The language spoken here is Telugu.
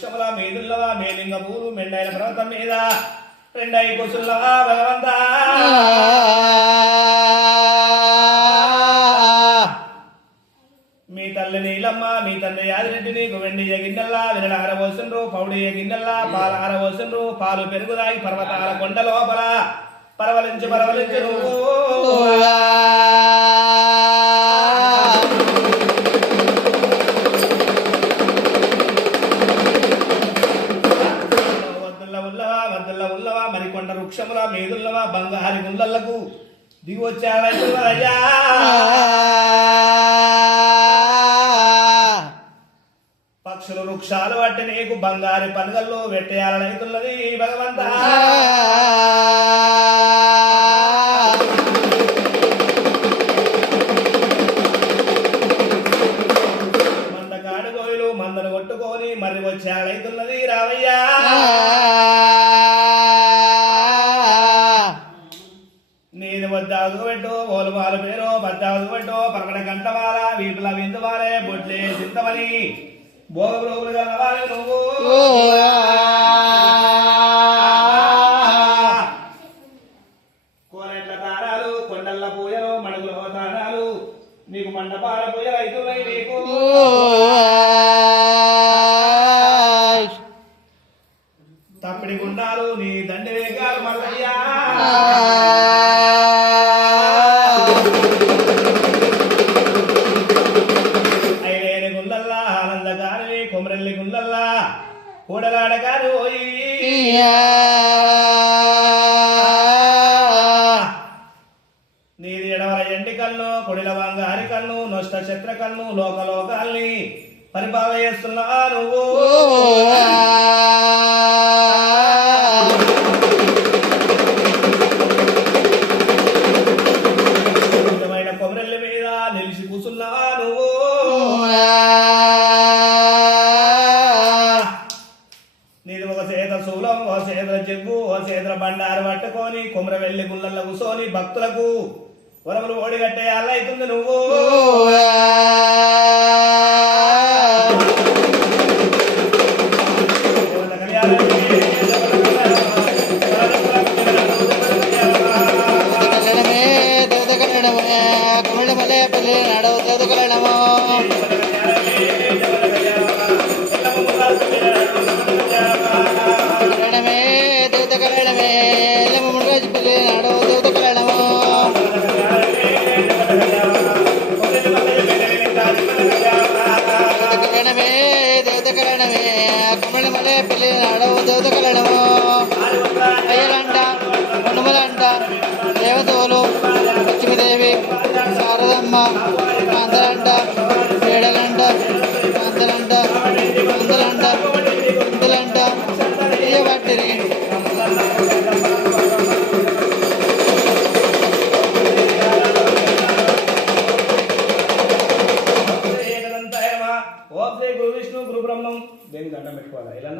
వృక్షముల మేదుల్లవా మేలింగ పూలు మెండైన పర్వతం మీద రెండై కుసుల్లవా భగవంతా మీ తల్లి నీలమ్మ మీ తండ్రి యాదిరెడ్డి నీకు వెండి గిన్నెల్లా వినడ ఆరవోసిండ్రు పౌడి గిన్నెల్లా పాల ఆరవోసిండ్రు పాలు పెరుగుదాయి పర్వతాల కొండ లోపల పరవలించు పరవలించు వృక్షముల మీదుల్లవా బంగారి గుండలకు దిగి వచ్చాడయ్యా పక్షులు వృక్షాలు వాటి నీకు బంగారు పనుగల్లో వెట్టేయాలనైతున్నది భగవంతా. పేరు బద్దాదు పెట్టు పరమడ గంటమాల వీపుల విందువాలే బొట్లే చింతమని భోగపురుగులు కలవాలి నువ్వు. కోనెట్ల తారాలు కొండల్ల పూజలు మడుగుల తారాలు నీకు మండపాల పూజలు అవుతున్నాయి నీకు. గుండల్లా ఆనందగాని కొమరెల్లి గుండల్లా. కూడలాడగాని నీది ఎడవల ఎండి కన్ను కొడిల వంగారి కన్ను నష్ట శత్ర కన్ను లోకలోకాల్ని పరిపాలన చేస్తున్నా నువ్వు కొమరెల్లి మీద నిలిచి కూర్చున్నా నువ్వు సేద శూలం ఓ చేతుల చెగ్గు ఓ చేతుల బండారు పట్టుకొని కుమ్ర వెళ్ళి గుళ్ళల్లో కూసోని భక్తులకు వరములు ఓడిగట్టే అల్లైతుంది నువ్వు. నడవ కళ్యాణానికి, దేవత కళ్యాణమే దేవత కళ్యాణమే కమలమలే పల్లి దేవత కళ్యాణము అయ్యలంట హనుమలంట దేవతలు లక్ష్మీదేవి శారదమ్మ బ్రహ్మం దేనికి దండం పెట్టుకోవాలా? ఎలా